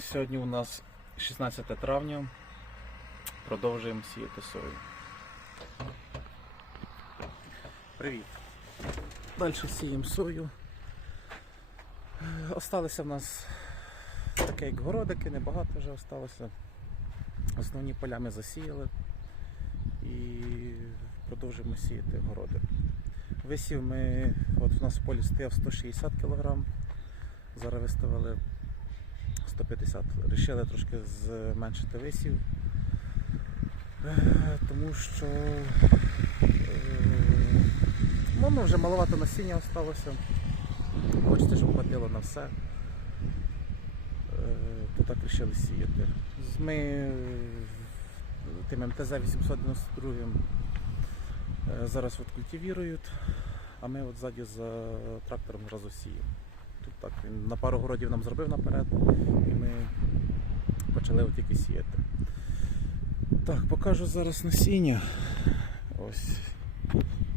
Сьогодні у нас 16 травня. Продовжуємо сіяти сою. Привіт. Далі сіємо сою. Осталися в нас таке як городики, небагато вже осталося. Основні поля ми засіяли і продовжуємо сіяти городи. Висів ми, от у нас в полі стояв 160 кг, зараз виставили 150. Рішили трошки зменшити висів, е, тому що е, ну, вже маловато насіння залишилося. Хочеться, щоб хватило на все. Е, То так вирішили сіяти. Ми тим МТЗ 892 е, зараз от культивірують, а ми от ззаді за трактором зразу сіємо. Тут так він на пару городів нам зробив наперед, і ми почали от тільки сіяти. Так, покажу зараз насіння. Ось.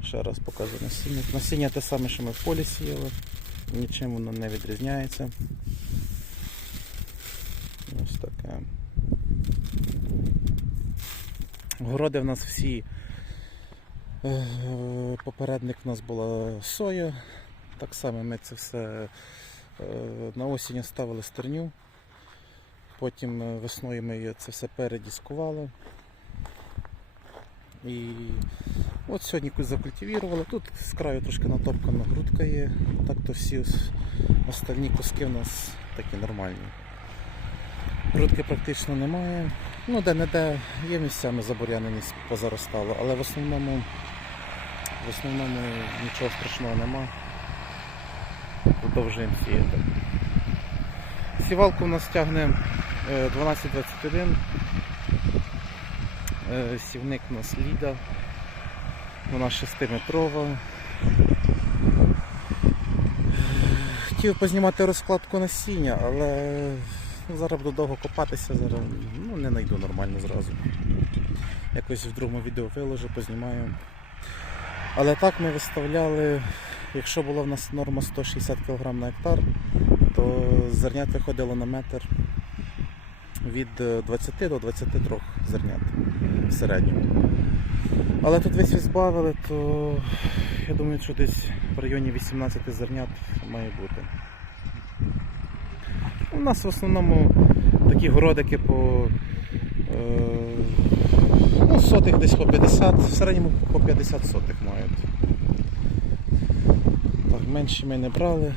Ще раз покажу насіння. Насіння те саме, що ми в полі сіяли. Нічим воно не відрізняється. Ось таке. Городи в нас всі. е, Попередник у нас була соя. Так само ми це все е, на осінь ставили стерню. Потім е, весною ми це все передіскували. І от сьогодні якусь закультивірували. Тут з краю трошки натопкана грудка є. Так то всі ос- остальні куски в нас такі нормальні. Грудки практично немає. Ну, де-не-де є місцями забур'яненість позаростало, але в основному, в основному нічого страшного нема. Продовжуємо сіяти. Сівалку у нас тягне е, 1221. Е, Сівник у нас Ліда. Вона 6-метрова. Хотів познімати розкладку насіння, але ну, зараз буду довго копатися, зараз ну, не знайду нормально зразу. Якось в другому відео виложу, познімаю. Але так ми виставляли, якщо була в нас норма 160 кг на гектар, то зернят виходило на метр від е, 20 до 23 зернят в середньому. Але тут весь збавили, то я думаю, що десь в районі 18 зернят має бути. У нас в основному такі городики по е, ну, сотих десь по 50, в середньому по 50 сотих мають. Так, менші ми не брали.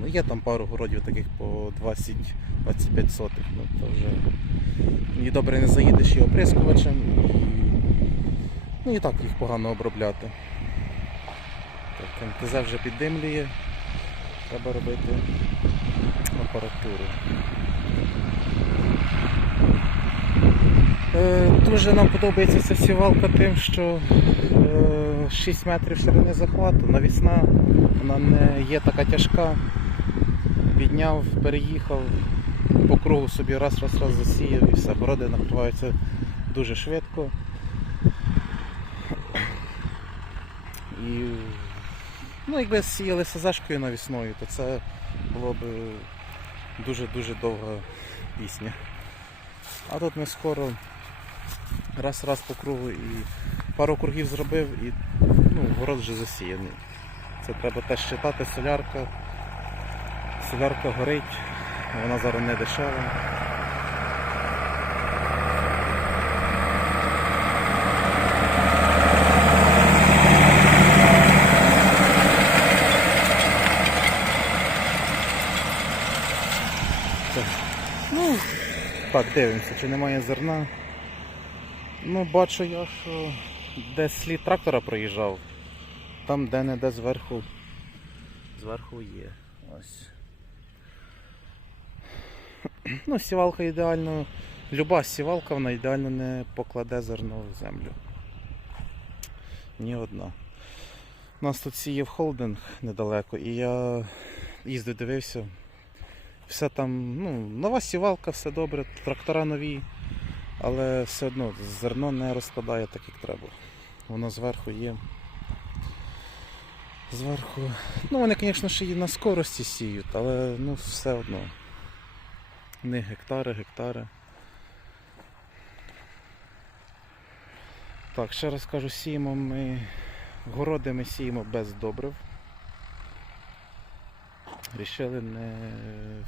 Ну, є там пару городів таких по 20-25 сотих. Ну, то вже і добре не заїдеш і оприскувачем, і, ну і так їх погано обробляти. Так, МТЗ вже піддимлює. Треба робити апаратуру. Е, Дуже нам подобається ця сівалка тим, що е, 6 метрів ширини захвату, навісна, вона не є така тяжка. Підняв, переїхав, по кругу собі раз, раз, раз засіяв і все, городи накриваються дуже швидко. І ну, якби сіяли сазашкою навісною, то це було б дуже-дуже довга пісня. А тут ми скоро раз-раз по кругу і пару кругів зробив і ну, город вже засіяний. Це треба теж читати, солярка. Солярка горить, вона зараз не дешева. Так. Ну, так, дивимося, чи немає зерна. Ну, бачу я, що десь слід трактора проїжджав. Там де-не-де зверху. Зверху є. Ось. Ну, сівалка ідеально. Люба сівалка вона ідеально не покладе зерно в землю. Ні одна. У нас тут сіяв холдинг недалеко, і я їздив, дивився. Все там, ну, нова сівалка, все добре, трактора нові, але все одно зерно не розкладає так, як треба. Воно зверху є. Зверху. Ну, вони, звісно, ще і на скорості сіють, але ну, все одно. Не гектари, гектари. Так, ще раз кажу, сіємо ми городи ми сіємо без добрив. Рішили не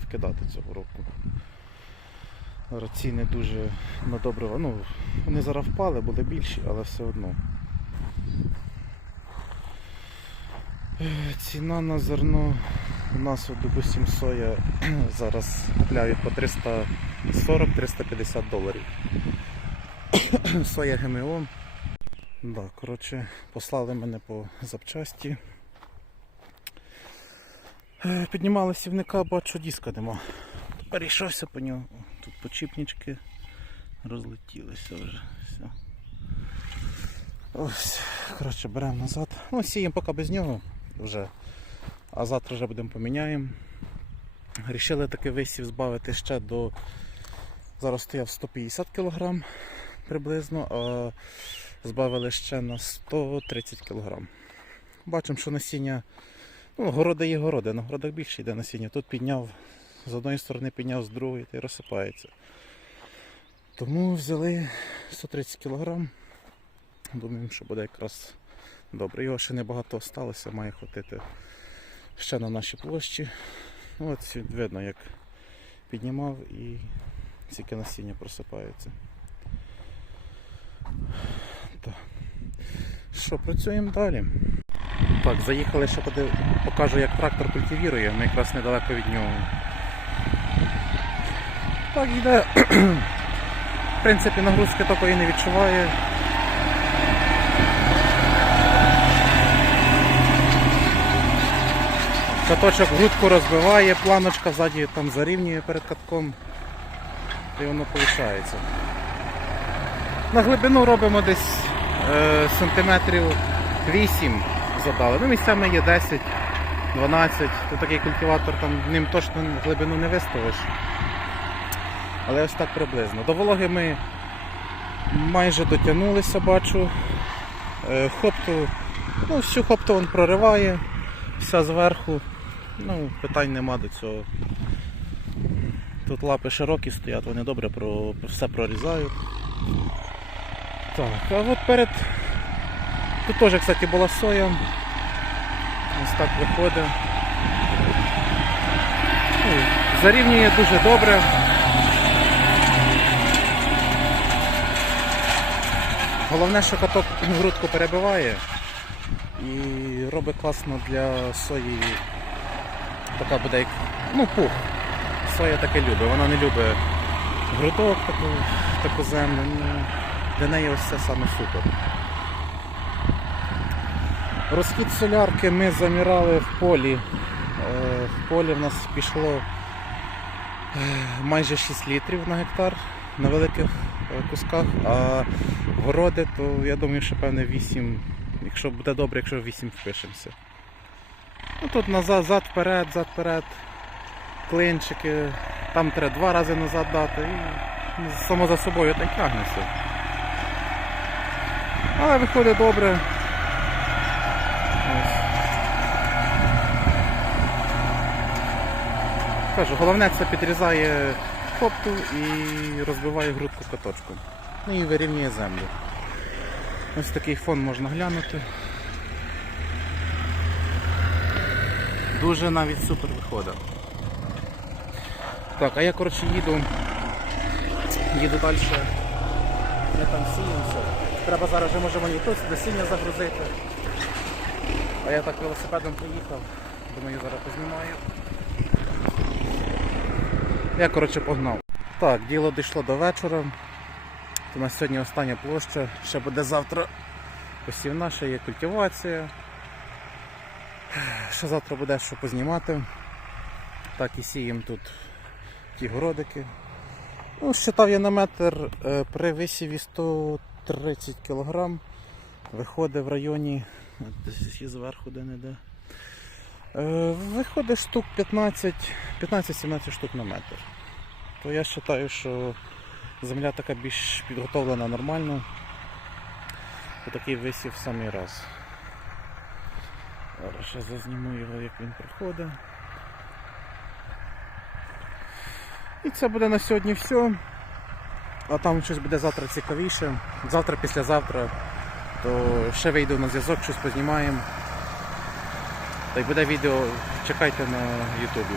вкидати цього року. Ціни дуже на добрива. Ну, вони зараз впали, були більші, але все одно. Ціна на зерно у нас, от, допустим, соя зараз купляють по 340-350 доларів. Соя ГМО. Да, коротше, послали мене по запчасті. Е, Піднімали сівника, бачу, диска нема. Перейшовся по нього. Тут почіпнички розлетілися вже. Все. Ось, коротше, беремо назад. Ну, сіємо поки без нього вже. А завтра вже будемо поміняємо. Рішили таки висів збавити ще до. Зараз стояв 150 кг приблизно, а збавили ще на 130 кг. Бачимо, що насіння. Ну, городи є городи, на городах більше йде насіння. Тут підняв, з одної сторони підняв, з другої та й розсипається. Тому взяли 130 кг. Думаємо, що буде якраз добре. Його ще небагато залишилося, має хватити ще на нашій площі. Ну, От видно, як піднімав і скільки насіння просипається. Так. Що, працюємо далі. Так, заїхали ще покажу, як трактор культивірує, ми якраз недалеко від нього. Так йде. В принципі, нагрузки такої не відчуває. Каточок грудку розбиває, планочка ззаді там зарівнює перед катком. І воно виходить. На глибину робимо десь е, сантиметрів 8 задали. Ну, місцями є 10, 12. Тут такий культиватор, там ним точно глибину не виставиш. Але ось так приблизно. До вологи ми майже дотягнулися, бачу. Е, хопту, ну, всю хопту він прориває, вся зверху. Ну, питань нема до цього. Тут лапи широкі стоять, вони добре про, все прорізають. Так, а от перед. Тут теж, кстати, була соя. Ось так виходить. Ну, зарівнює дуже добре. Головне, що каток грудку перебиває і робить класно для сої. Така буде як ну, пух. Соя таке любить. Вона не любить грудок, таку, таку землю. Ну, для неї ось це саме супер. Розхід солярки ми замірали в полі. Е, В полі в нас пішло е, майже 6 літрів на гектар на великих кусках, а городи, то я думаю, що певне 8, якщо буде добре, якщо 8 впишемося. Ну, тут назад, зад вперед, зад вперед, клинчики, там треба два рази назад дати і само за собою так тягнеться. Але виходить добре. Ось. Кажу, головне це підрізає копту і розбиває грудку каточком. Ну і вирівнює землю. Ось такий фон можна глянути. Дуже навіть супер виходить. Так, а я коротше їду. Їду далі. Ми там сіємося. Треба зараз вже може мені тут насіння загрузити. А я так велосипедом приїхав. Думаю, зараз познімаю. Я коротше погнав. Так, діло дійшло до вечора. У нас сьогодні остання площа. Ще буде завтра посівна, ще є культивація. Ще завтра буде що познімати. Так і сіємо тут ті городики. Ну, считав я на метр при висіві 130 кг. Виходить в районі. Десь зверху де-не-де. Е, Виходить штук 15 15-17 штук на метр. То я вважаю, що земля така більш підготовлена нормально. То такий висів самий раз. Зараз ще зазніму його, як він проходить. І це буде на сьогодні все. А там щось буде завтра цікавіше. Завтра, післязавтра, то ще вийду на зв'язок, щось познімаємо. Та й буде відео, чекайте на Ютубі.